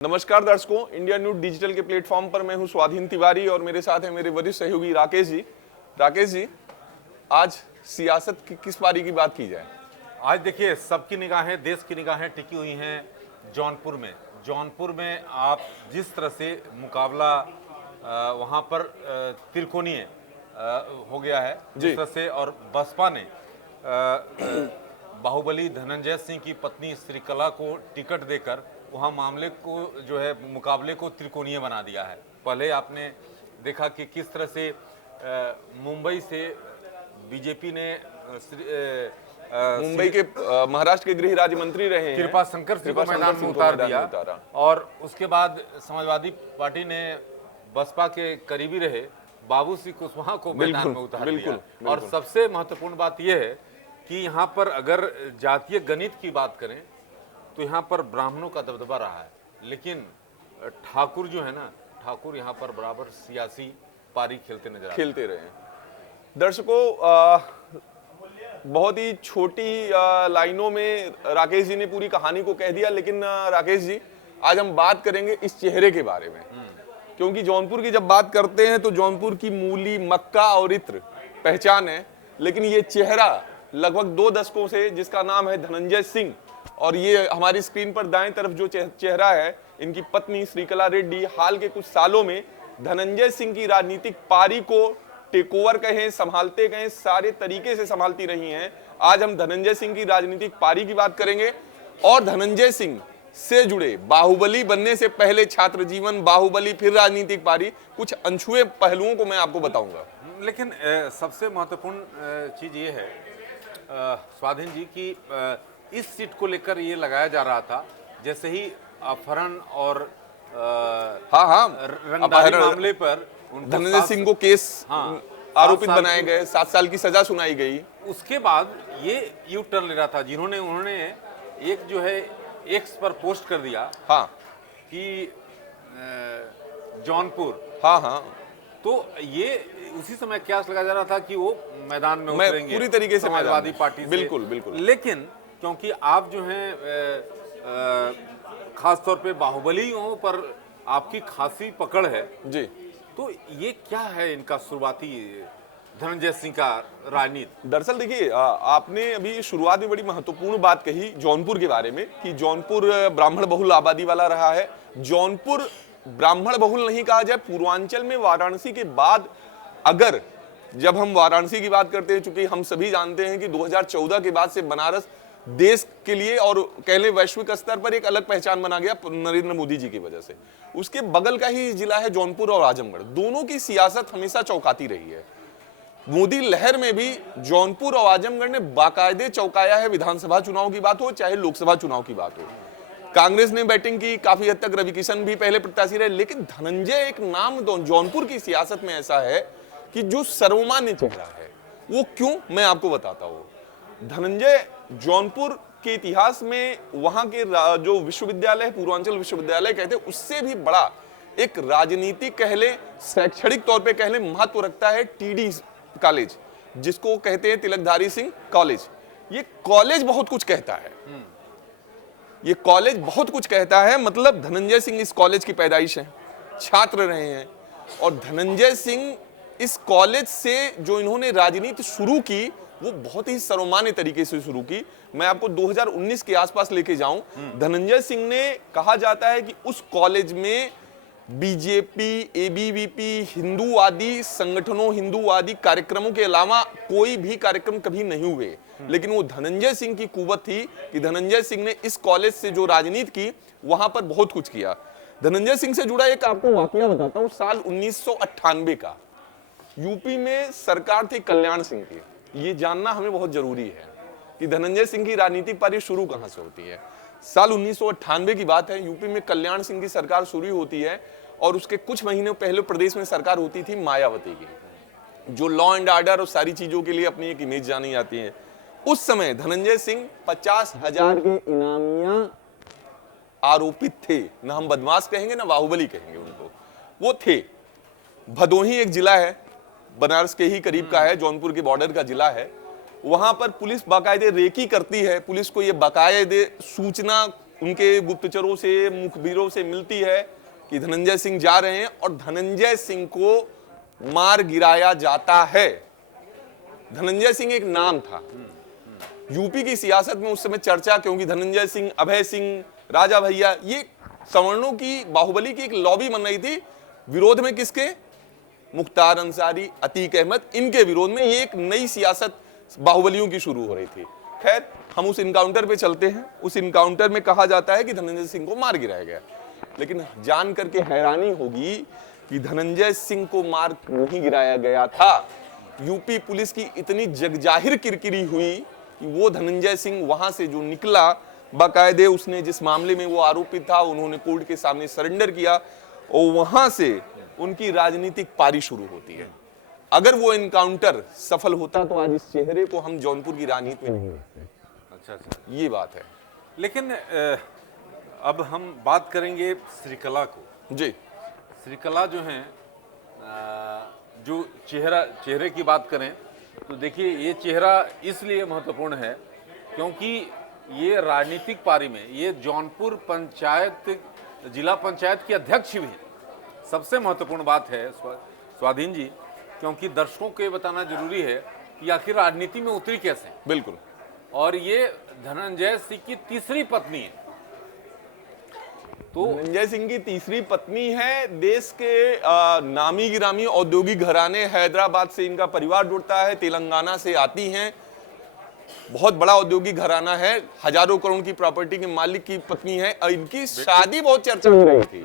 नमस्कार दर्शकों, India news digital के प्लेटफॉर्म पर मैं हूं स्वाधीन तिवारी और मेरे साथ है मेरे वरिष्ठ सहयोगी राकेश जी। राकेश जी, आज सियासत की किस पारी की बात की जाए? आज देखिए, सबकी निगाहें, देश की निगाहें टिकी हुई हैं जौनपुर में। जौनपुर में आप जिस तरह से मुकाबला वहाँ पर त्रिकोणीय हो गया है जिस तरह से, और बसपा ने बाहुबली धनंजय सिंह की पत्नी श्रीकला को टिकट देकर वहाँ मामले को जो है मुकाबले को त्रिकोणीय बना दिया है। पहले आपने देखा कि किस तरह से मुंबई से बीजेपी ने मुंबई के महाराष्ट्र के गृह राज्य मंत्री रहे हैं कृपा शंकर सिंह को मैदान में उतार दिया, और उसके बाद समाजवादी पार्टी ने बसपा के करीबी रहे बाबू सिंह कुशवाहा को मैदान में उतार दिया। और सबसे महत्वपूर्ण बात यह है कि यहाँ पर अगर जातीय गणित की बात करें तो यहाँ पर ब्राह्मणों का दबदबा रहा है, लेकिन ठाकुर जो है ना, ठाकुर यहाँ पर बराबर सियासी पारी खेलते रहे हैं। दर्शकों, बहुत ही छोटी लाइनों में राकेश जी ने पूरी कहानी को कह दिया, लेकिन राकेश जी, आज हम बात करेंगे इस चेहरे के बारे में, क्योंकि जौनपुर की जब बात करते हैं तो जौनपुर की मूली, मक्का और इत्र पहचान है, लेकिन ये चेहरा लगभग 2 दशकों से, जिसका नाम है धनंजय सिंह, और ये हमारी स्क्रीन पर दाएं तरफ जो चेहरा है, इनकी पत्नी श्रीकला रेड्डी, हाल के कुछ सालों में धनंजय सिंह की राजनीतिक पारी को टेक ओवर कहें, संभालते गए, सारे तरीके से संभालती रही हैं। आज हम धनंजय सिंह की राजनीतिक पारी की बात करेंगे और धनंजय सिंह से जुड़े बाहुबली बनने से पहले छात्र जीवन, बाहुबली फिर राजनीतिक पारी, कुछ अनछुए पहलुओं को मैं आपको बताऊंगा। लेकिन सबसे महत्वपूर्ण चीज ये है स्वाधीन जी की इस सीट को लेकर ये लगाया जा रहा था जैसे ही अपहरण और रंगदारी मामले पर धनंजय सिंह को केस आरोपित बनाए गए, 7 साल की सजा सुनाई गई। उसके बाद ये यू टर्न ले रहा था, उन्होंने एक जो है एक्स पर पोस्ट कर दिया कि जौनपुर, तो ये उसी समय क्या लगाया जा रहा था कि वो मैदान में उतरेंगे पूरी तरीके से समाजवादी पार्टी से। बिल्कुल। लेकिन क्योंकि आप जो हैं खास तौर पे बाहुबलियों पर आपकी खासी पकड़ है जी, तो ये क्या है इनका शुरुआती धनंजय सिंह का राजनीति? दरअसल देखिए, आपने अभी शुरुआत में बड़ी महत्वपूर्ण बात कही जौनपुर के बारे में कि जौनपुर ब्राह्मण बहुल आबादी वाला रहा है। जौनपुर ब्राह्मण बहुल नहीं कहा जाए, पूर्वांचल में वाराणसी के बाद, अगर जब हम वाराणसी की बात करते हैं, चूंकि हम सभी जानते हैं कि 2014 के बाद से बनारस देश के लिए और कह लें वैश्विक स्तर पर एक अलग पहचान बना गया नरेंद्र मोदी जी की वजह से। उसके बगल का ही जिला है जौनपुर और आजमगढ़, दोनों की सियासत हमेशा चौंकाती रही है। मोदी लहर में भी जौनपुर और आजमगढ़ ने बाकायदे चौंकाया है, विधानसभा चुनाव की बात हो चाहे लोकसभा चुनाव की बात हो। कांग्रेस ने बैटिंग की, काफी हद तक रवि किशन भी पहले प्रत्याशी रहे, लेकिन धनंजय एक नाम जौनपुर की सियासत में ऐसा है कि जो सर्वमान्य चेहरा है। वो क्यों, मैं आपको बताता हूं। धनंजय जौनपुर के इतिहास में वहां के जो विश्वविद्यालय है, पूर्वांचल विश्वविद्यालय कहते हैं, उससे भी बड़ा एक राजनीतिक कह ले, शैक्षणिक तौर पे कह ले महत्व रखता है टीडी कॉलेज, जिसको कहते हैं तिलकधारी सिंह कॉलेज। ये कॉलेज बहुत कुछ कहता है, ये कॉलेज बहुत कुछ कहता है। मतलब धनंजय सिंह इस कॉलेज की पैदाइश है, छात्र रहे हैं, और धनंजय सिंह इस कॉलेज से जो इन्होंने राजनीति शुरू की वो बहुत ही सर्वमान्य तरीके से शुरू की। मैं आपको 2019 के आसपास लेके जाऊं। धनंजय सिंह ने, कहा जाता है कि उस कॉलेज में बीजेपी, एबीवीपी, हिंदूवादी संगठनों, हिंदूवादी कार्यक्रमों के अलावा कोई भी कार्यक्रम कभी नहीं हुए, लेकिन वो धनंजय सिंह की कुवत थी कि धनंजय सिंह ने इस कॉलेज से जो राजनीति की वहां पर बहुत कुछ किया। धनंजय सिंह से जुड़ा एक आपको वाकया बताता हूं, साल 1998 का। यूपी में सरकार थी कल्याण सिंह की। ये जानना हमें बहुत जरूरी है कि धनंजय सिंह की राजनीतिक पारी शुरू कहां से होती है। साल 1998 की बात है, यूपी में कल्याण सिंह की सरकार शुरू होती है, और उसके कुछ महीने पहले प्रदेश में सरकार होती थी मायावती की, जो लॉ एंड ऑर्डर और सारी चीजों के लिए अपनी एक इमेज जानी जाती है। उस समय धनंजय सिंह 50,000 के इनामिया आरोपित थे, ना हम बदमाश कहेंगे ना बाहुबली कहेंगे उनको, वो थे। भदोही एक जिला है, बनारस के ही करीब का है, जौनपुर के बॉर्डर का जिला है। वहां पर पुलिस बाकायदे रेकी करती है, पुलिस को ये बाकायदे सूचना उनके गुप्तचरों से, मुखबिरों से मिलती है कि धनंजय सिंह जा रहे हैं और धनंजय सिंह को मार गिराया जाता है। धनंजय सिंह एक नाम था यूपी की सियासत में उस समय चर्चा, क्योंकि धनंजय सिंह, अभय सिंह, राजा भैया, ये सवर्णों की, बाहुबली की एक लॉबी बन रही थी विरोध में। किसके? मुख्तार अंसारी, अतीक अहमद, इनके विरोध में ये एक नई सियासत बाहुबलियों की शुरू हो रही थी। खैर, हम उस इनकाउंटर पे चलते हैं। उस इनकाउंटर में कहा जाता है कि धनंजय सिंह को मार गिराया गया, लेकिन जान करके हैरानी होगी कि धनंजय सिंह को मार नहीं गिराया गया था। यूपी पुलिस की इतनी जगजाहिर किरकिरी हुई कि वो धनंजय सिंह वहां से जो निकला, बाकायदे उसने जिस मामले में वो आरोपित था, उन्होंने कोर्ट के सामने सरेंडर किया और वहां से उनकी राजनीतिक पारी शुरू होती है। अगर वो इनकाउंटर सफल होता तो आज इस चेहरे को हम जौनपुर की राजनीति में नहीं देखते। अच्छा अच्छा, ये बात है। लेकिन अब हम बात करेंगे श्रीकला को। जी, श्रीकला जो है, जो चेहरे की बात करें तो देखिए, ये चेहरा इसलिए महत्वपूर्ण है क्योंकि ये राजनीतिक पारी में ये जौनपुर पंचायत, जिला पंचायत की अध्यक्ष भी है। सबसे महत्वपूर्ण बात है स्वाधीन जी, क्योंकि दर्शकों को ये बताना जरूरी है कि आखिर राजनीति में उतरी कैसे। बिल्कुल। और ये धनंजय सिंह की तीसरी पत्नी है। तो धनंजय सिंह की तीसरी पत्नी है। देश के नामी गिरामी औद्योगिक घराने, हैदराबाद से इनका परिवार जुड़ता है, तेलंगाना से आती हैं। बहुत बड़ा औद्योगिक घराना है, हजारों करोड़ की प्रॉपर्टी के मालिक की पत्नी है। और इनकी शादी बहुत चर्चा हो रही थी।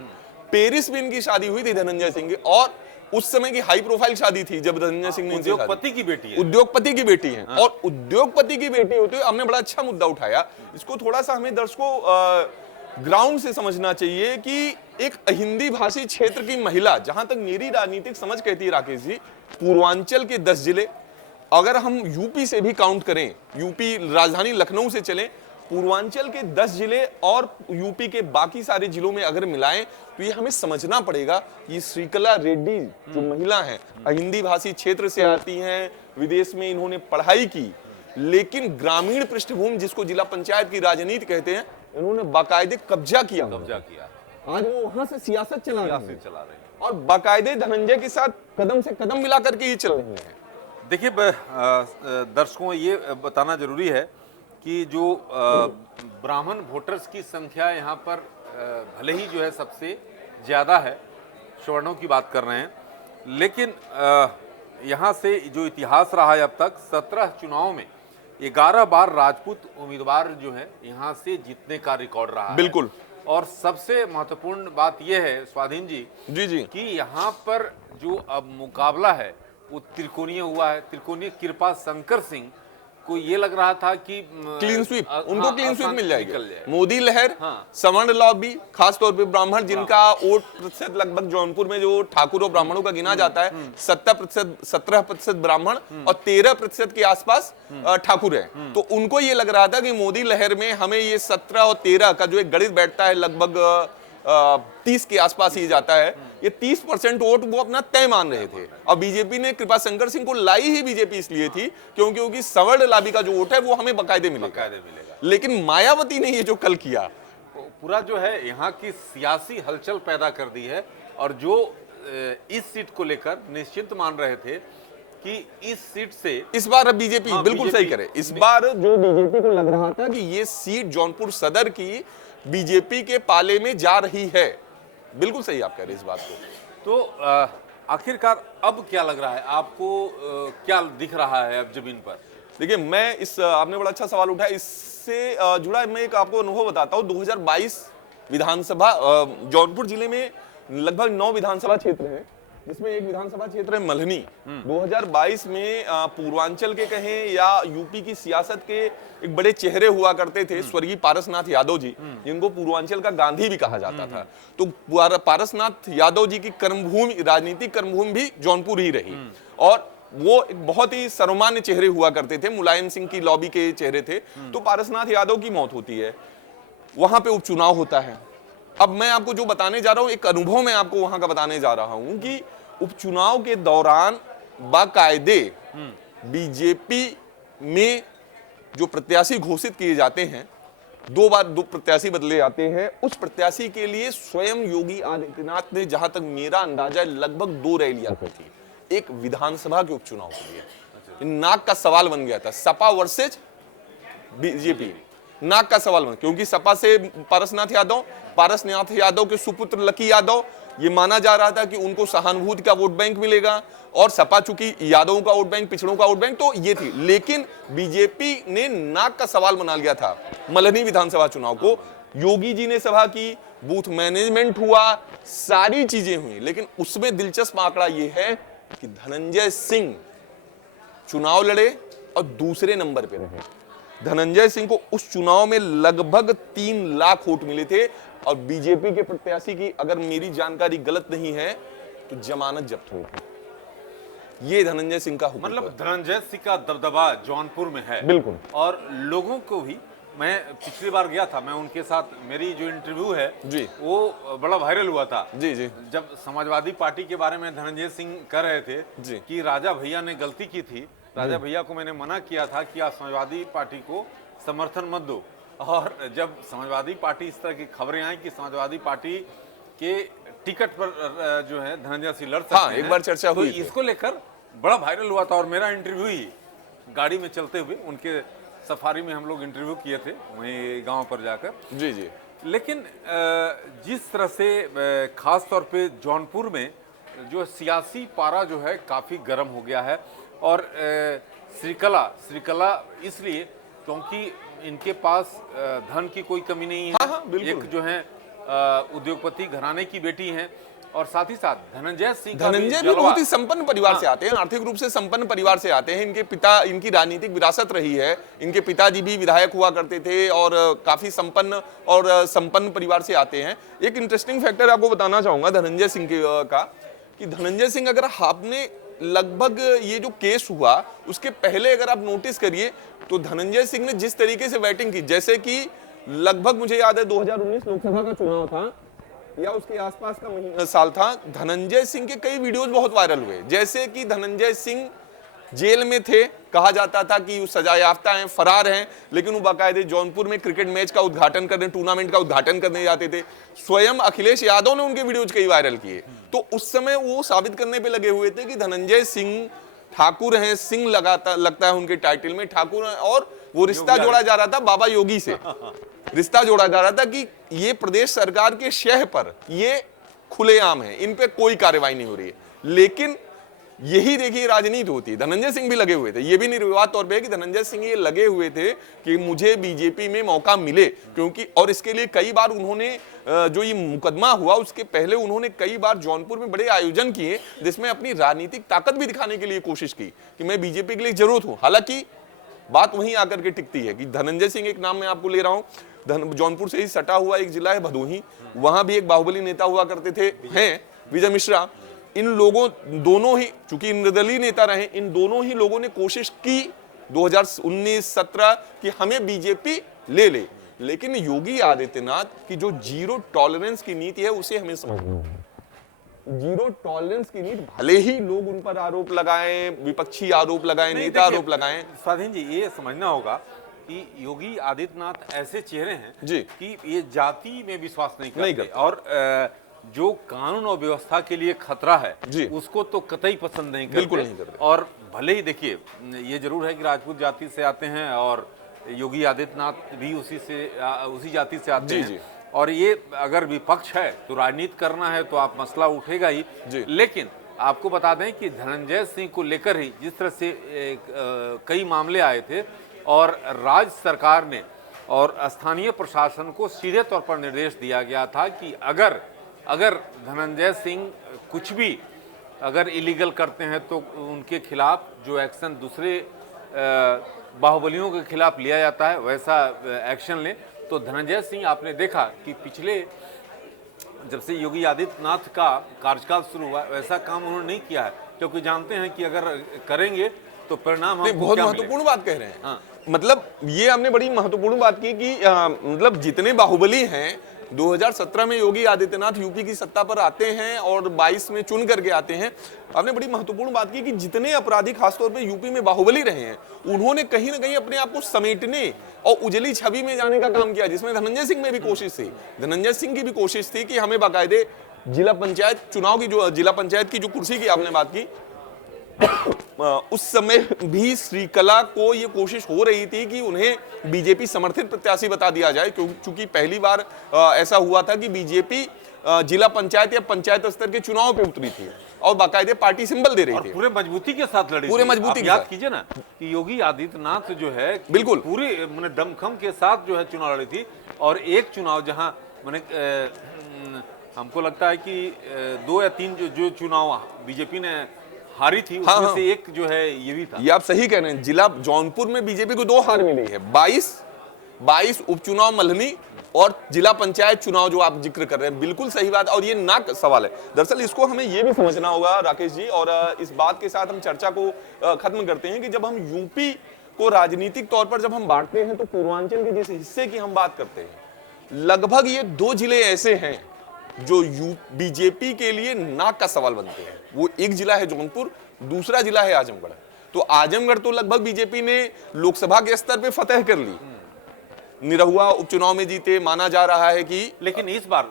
पेरिस में इनकी शादी हुई थी धनंजय सिंह की, और उस समय की हाई प्रोफाइल शादी थी जब धनंजय सिंह ने, उद्योगपति की बेटी है। उद्योगपति की बेटी है। और उद्योगपति की बेटी होते हुए हमने बड़ा अच्छा मुद्दा उठाया। इसको थोड़ा सा हमें दर्शकों ग्राउंड से समझना चाहिए कि एक हिंदी भाषी क्षेत्र की महिला, जहां तक मेरी राजनीतिक समझ कहती है राकेश जी, पूर्वांचल के 10 जिले, अगर हम यूपी से भी काउंट करें, यूपी राजधानी लखनऊ से चलें, पूर्वांचल के 10 जिले और यूपी के बाकी सारे जिलों में अगर मिलाएं तो ये हमें समझना पड़ेगा कि श्रीकला रेड्डी जो महिला है, हिंदी भाषी क्षेत्र से आती हैं, विदेश में इन्होंने पढ़ाई की, लेकिन ग्रामीण पृष्ठभूमि जिसको जिला पंचायत की राजनीति कहते हैं, इन्होंने बाकायदे कब्जा किया। आज वो वहां से सियासत चला रहे हैं और बाकायदे धनंजय के साथ कदम से कदम मिला करके ही चल रहे हैं। देखिए, दर्शकों ये बताना जरूरी है कि जो ब्राह्मण वोटर्स की संख्या यहाँ पर भले ही जो है सबसे ज़्यादा है, सवर्णों की बात कर रहे हैं, लेकिन यहाँ से जो इतिहास रहा है अब तक 17 चुनाव में 11 बार राजपूत उम्मीदवार जो है यहाँ से जीतने का रिकॉर्ड रहा है। बिल्कुल। और सबसे महत्वपूर्ण बात यह है स्वाधीन जी, जी कि यहाँ पर जो अब मुकाबला है वो त्रिकोणीय हुआ है। त्रिकोणीय कृपा शंकर सिंह को ये लग रहा था कि क्लीन स्वीप, उनको क्लीन स्वीप मिल जाएगी। मोदी लहर, सवर्ण लॉबी, खासतौर पे ब्राह्मण, जिनका वोट प्रतिशत लगभग जौनपुर में जो ठाकुर और ब्राह्मणों का गिना जाता है 17% ब्राह्मण और 13% के आसपास ठाकुर है। तो उनको ये लग रहा था कि मोदी लहर में हमें ये 17 और 13 का जो एक गणित बैठता है, लगभग 30 के आसपास ही जाता है, ये 30% वोट वो अपना तय मान रहे थे। और बीजेपी ने कृपा शंकर सिंह को लाई ही बीजेपी इसलिए थी क्योंकि सवर्ण लाभी का जो वोट है वो हमें बकायदे मिलेगा। लेकिन मायावती ने ये जो कल किया, पूरा जो है यहाँ की सियासी हलचल पैदा कर दी है। और जो इस सीट को लेकर निश्चिंत मान रहे थे कि इस सीट से इस बार अब बीजेपी बिल्कुल सही करे। इस बार जो बीजेपी को लग रहा था कि ये सीट जौनपुर सदर की बीजेपी के पाले में जा रही है, बिल्कुल सही आप कह रहे हैं इस बात को। तो आखिरकार अब क्या लग रहा है आपको, क्या दिख रहा है अब जमीन पर? देखिए, मैं इस आपने बड़ा अच्छा सवाल उठाया, इससे जुड़ा मैं एक आपको अनुभव बताता हूँ। 2022 विधानसभा, जौनपुर जिले में लगभग 9 विधानसभा क्षेत्र हैं, जिसमें एक विधानसभा क्षेत्र है मल्हनी। 2022 में पूर्वांचल के कहें या यूपी की सियासत के एक बड़े चेहरे हुआ करते थे, स्वर्गीय पारसनाथ यादव जी, जिनको पूर्वांचल का गांधी भी कहा जाता था। तो पारसनाथ यादव जी की कर्मभूमि, राजनीतिक कर्मभूमि भी जौनपुर ही रही। और वो एक बहुत ही सर्वमान्य चेहरे हुआ करते थे, मुलायम सिंह की लॉबी के चेहरे थे। तो पारसनाथ यादव की मौत होती है, वहां पे उपचुनाव होता है। अब मैं आपको जो बताने जा रहा हूं, एक अनुभव मैं आपको वहां का बताने जा रहा हूं कि उपचुनाव के दौरान बाकायदे बीजेपी में जो प्रत्याशी घोषित किए जाते हैं 2 बार 2 प्रत्याशी बदले जाते हैं। उस प्रत्याशी के लिए स्वयं योगी आदित्यनाथ ने, जहां तक मेरा अंदाजा है, लगभग 2 रैलियां की थी। एक विधानसभा के उपचुनाव के लिए नाक का सवाल बन गया था, सपा वर्सेज बीजेपी, नाक का सवाल बन, क्योंकि सपा से पारसनाथ यादव के सुपुत्र लकी यादव, ये माना जा रहा था कि उनको सहानुभूति का वोट बैंक मिलेगा, और सपा चूंकि यादवों का वोट बैंक, पिछड़ों का वोट बैंक, तो ये थी। लेकिन बीजेपी ने नाक का सवाल बना लिया था मल्हनी विधानसभा चुनाव को। योगी जी ने सभा की, बूथ मैनेजमेंट हुआ, सारी चीजें हुई, लेकिन उसमें दिलचस्प आंकड़ा यह है कि धनंजय सिंह चुनाव लड़े और दूसरे नंबर पे रहे। धनंजय सिंह को उस चुनाव में लगभग 3 लाख वोट मिले थे, और बीजेपी के प्रत्याशी की, अगर मेरी जानकारी गलत नहीं है, तो जमानत जब्त हुई थी। ये धनंजय सिंह का हुक्म, मतलब धनंजय सिंह का दबदबा जौनपुर में है। बिल्कुल। और लोगों को भी, मैं पिछली बार गया था, मैं उनके साथ, मेरी जो इंटरव्यू है जी, वो बड़ा वायरल हुआ था। जी जी। जब समाजवादी पार्टी के बारे में धनंजय सिंह कह रहे थे जी, कि राजा भैया ने गलती की थी, राजा भैया को मैंने मना किया था कि आप समाजवादी पार्टी को समर्थन मत दो। और जब समाजवादी पार्टी, इस तरह की खबरें आई कि समाजवादी पार्टी के टिकट पर जो है धनंजय सिंह लड़ सकते हैं, एक बार चर्चा हुई, तो इसको लेकर बड़ा वायरल हुआ था। और मेरा इंटरव्यू ही गाड़ी में चलते हुए, उनके सफारी में हम लोग इंटरव्यू किए थे वहीं गांव पर जाकर। जी जी। लेकिन जिस तरह से खास तौर पे जौनपुर में जो सियासी पारा जो है काफ़ी गर्म हो गया है, और श्रीकला इसलिए क्योंकि इनके पास धन की कोई कमी नहीं है। हाँ, बिल्कुल। एक जो है उद्योगपति घराने की बेटी हैं, और साथ ही साथ धनंजय सिंह का धनंजय भी बहुत ही संपन्न परिवार से आते हैं, आर्थिक रूप से संपन्न परिवार से आते हैं। इनके पिता, इनकी राजनीतिक विरासत रही है, इनके पिताजी भी विधायक हुआ करते थे, और काफी संपन्न और संपन्न परिवार से आते हैं। एक इंटरेस्टिंग फैक्टर आपको बताना चाहूंगा धनंजय सिंह का, कि धनंजय सिंह, अगर आपने लगभग ये जो केस हुआ उसके पहले अगर आप नोटिस करिए, तो धनंजय सिंह ने जिस तरीके से बैटिंग की, जैसे कि लगभग मुझे याद है 2019 लोकसभा का चुनाव था या उसके आसपास का साल था, धनंजय सिंह के कई वीडियोस बहुत वायरल हुए। जैसे कि धनंजय सिंह जेल में थे, कहा जाता था कि वो सजा याफ्ता हैं, फरार हैं, लेकिन वो बाकायदे जौनपुर में क्रिकेट मैच का उद्घाटन करने, टूर्नामेंट का उद्घाटन करने जाते थे। स्वयं अखिलेश यादव ने उनके वीडियोज कई वायरल किए। तो उस समय वो साबित करने पे लगे हुए थे कि धनंजय सिंह ठाकुर हैं, सिंह लगता है उनके टाइटल में, ठाकुर हैं, और वो रिश्ता जोड़ा जा रहा था बाबा योगी से। रिश्ता जोड़ा जा रहा था कि ये प्रदेश सरकार के शह पर ये खुलेआम है, इन पे कोई कार्रवाई नहीं हो रही है। लेकिन यही देखिए राजनीति होती है। धनंजय सिंह भी लगे हुए थे, ये भी निर्विवाद तौर पे कि धनंजय सिंह ये लगे हुए थे कि मुझे बीजेपी में मौका मिले, क्योंकि और इसके लिए कई बार उन्होंने जो ये मुकदमा हुआ उसके पहले उन्होंने कई बार जौनपुर में बड़े आयोजन किए, जिसमें अपनी राजनीतिक ताकत भी दिखाने के लिए कोशिश की कि मैं बीजेपी के लिए जरूरत हूं। हालांकि बात वहीं आकर के टिकती है कि धनंजय सिंह, एक नाम मैं आपको ले रहा हूं, जौनपुर से ही सटा हुआ एक जिला है भदोही, वहां भी एक बाहुबली नेता हुआ करते थे, हैं विजय मिश्रा। इन लोगों, दोनों ही चूंकि निर्दलीय नेता रहे, इन दोनों ही लोगों ने कोशिश की 2019-17 कि हमें बीजेपी ले ले, लेकिन योगी आदित्यनाथ की जो जीरो टॉलरेंस की नीति है उसे हमें समझना है। जीरो टॉलरेंस की नीति, भले ही लोग उन पर आरोप लगाएं, विपक्षी आरोप लगाएं, नेता आरोप लगाएं, स्वाधीन जी ये समझना होगा कि योगी आदित्यनाथ ऐसे चेहरे हैं जी कि ये जाति में विश्वास नहीं करते, और जो कानून और व्यवस्था के लिए खतरा है उसको तो कतई पसंद नहीं करते, बिल्कुल नहीं करते। और भले ही देखिए ये जरूर है कि राजपूत जाति से आते हैं, और योगी आदित्यनाथ भी उसी जाति से आते हैं, और ये अगर विपक्ष है तो राजनीति करना है तो आप मसला उठेगा ही। लेकिन आपको बता दें कि धनंजय सिंह को लेकर ही जिस तरह से कई मामले आए थे, और राज्य सरकार ने और स्थानीय प्रशासन को सीधे तौर पर निर्देश दिया गया था कि अगर धनंजय सिंह कुछ भी अगर इलीगल करते हैं तो उनके खिलाफ जो एक्शन दूसरे बाहुबलियों के खिलाफ लिया जाता है वैसा एक्शन लें। तो धनंजय सिंह आपने देखा कि पिछले जब से योगी आदित्यनाथ का कार्यकाल शुरू हुआ वैसा काम उन्होंने नहीं किया है, क्योंकि जानते हैं कि अगर करेंगे तो परिणाम हम बहुत महत्वपूर्ण बात कह रहे हैं। मतलब ये हमने बड़ी महत्वपूर्ण बात की कि मतलब जितने बाहुबली हैं 2017 में योगी आदित्यनाथ यूपी की सत्ता पर आते हैं और 22 में चुन करके आते हैं। आपने बड़ी महत्वपूर्ण बात की कि जितने अपराधी खासतौर पे यूपी में बाहुबली रहे हैं, उन्होंने कहीं ना कहीं अपने आप को समेटने और उजली छवि में जाने का काम किया, जिसमें धनंजय सिंह में भी कोशिश थी। धनंजय सिंह की भी कोशिश थी कि हमें बाकायदे जिला पंचायत चुनाव की, जो जिला पंचायत की जो कुर्सी की आपने बात की, उस समय भी श्रीकला को ये कोशिश हो रही थी कि उन्हें बीजेपी समर्थित प्रत्याशी बता दिया जाए, क्योंकि पहली बार ऐसा हुआ था कि बीजेपी जिला पंचायत या पंचायत स्तर के चुनाव पे उतरी थी और बाकायदे पार्टी सिंबल दे रही थी, पूरे मजबूती के साथ लड़ी, पूरे मजबूती के याद साथ। कीजिए ना कि योगी आदित्यनाथ जो है बिल्कुल पूरे मैंने दमखम के साथ जो है चुनाव लड़ी थी। और एक चुनाव जहां मैंने हमको लगता है कि 2 या 3 जो चुनाव बीजेपी ने हारी थी, उसमें से एक जो है ये भी था। ये आप सही कह रहे हैं। जिला जौनपुर में बीजेपी को 2 हार मिली है, 22 उपचुनाव मल्हनी और जिला पंचायत चुनाव जो आप जिक्र कर रहे हैं, बिल्कुल सही बात। और ये ना सवाल है, दरअसल इसको हमें ये भी समझना होगा राकेश जी, और इस बात के साथ हम चर्चा को खत्म करते हैं कि जब हम यूपी को राजनीतिक तौर पर जब हम बांटते हैं तो पूर्वांचल के जिस हिस्से की हम बात करते हैं, लगभग ये 2 जिले ऐसे हैं जो बीजेपी के लिए नाक का सवाल बनते हैं। वो एक जिला है जौनपुर, दूसरा जिला है आजमगढ़। तो आजमगढ़ तो लगभग बीजेपी ने लोकसभा के स्तर पे फतह कर ली, निरहुआ उपचुनाव में जीते, माना जा रहा है कि। लेकिन इस बार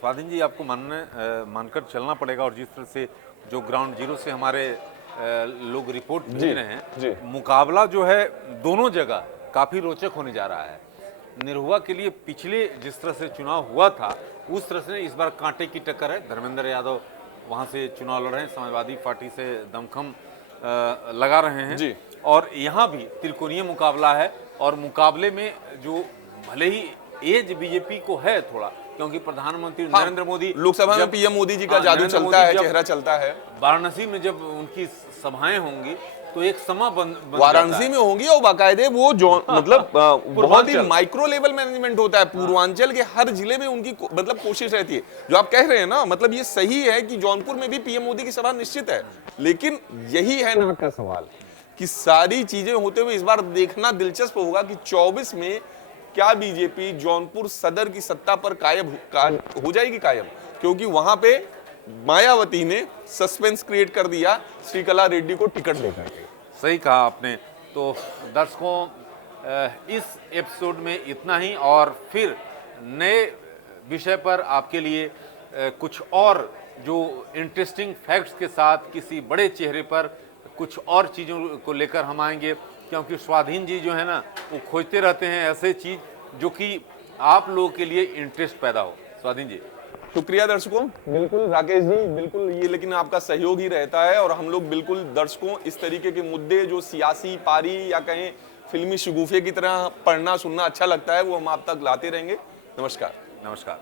स्वाधीन जी आपको मानकर चलना पड़ेगा, और जिस तरह से जो ग्राउंड जीरो से हमारे लोग रिपोर्ट भेज रहे हैं, मुकाबला जो है दोनों जगह काफी रोचक होने जा रहा है। निरहुआ के लिए पिछले जिस तरह से चुनाव हुआ था, उस तरह से इस बार कांटे की टक्कर है। धर्मेंद्र यादव वहां से चुनाव लड़ रहे हैं, समाजवादी पार्टी से दमखम लगा रहे हैं जी। और यहाँ भी त्रिकोणीय मुकाबला है, और मुकाबले में जो भले ही एज बीजेपी को है थोड़ा, क्योंकि प्रधानमंत्री नरेंद्र मोदी लोकसभा में पीएम मोदी जी का जादू चलता है, चेहरा चलता है। वाराणसी में जब उनकी सभाएं होंगी तो एक समा बन वाराणसी में होंगी, और बाकायदे वो जो मतलब बहुत ही माइक्रो लेवल मैनेजमेंट होता है। पूर्वांचल के हर जिले में उनकी मतलब कोशिश रहती है। जो आप कह रहे हैं ना, मतलब ये सही है कि जौनपुर में भी पीएम मोदी की सभा निश्चित है, लेकिन यही है ना का सवाल कि सारी चीजें होते हुए इस बार देखना दिलचस्प होगा कि 24 में क्या बीजेपी जौनपुर सदर की सत्ता पर हो जाएगी कायम, क्योंकि वहां पे मायावती ने सस्पेंस क्रिएट कर दिया श्रीकला रेड्डी को टिकट देकर के। सही कहा आपने। तो दर्शकों, इस एपिसोड में इतना ही, और फिर नए विषय पर आपके लिए कुछ और जो इंटरेस्टिंग फैक्ट्स के साथ किसी बड़े चेहरे पर कुछ और चीज़ों को लेकर हम आएंगे, क्योंकि स्वाधीन जी जो है ना, वो खोजते रहते हैं ऐसे चीज़ जो कि आप लोगों के लिए इंटरेस्ट पैदा हो। स्वाधीन जी शुक्रिया दर्शकों। बिल्कुल राकेश जी, बिल्कुल ये लेकिन आपका सहयोग ही रहता है, और हम लोग बिल्कुल दर्शकों इस तरीके के मुद्दे जो सियासी पारी या कहें फिल्मी शगुफे की तरह पढ़ना सुनना अच्छा लगता है, वो हम आप तक लाते रहेंगे। नमस्कार। नमस्कार।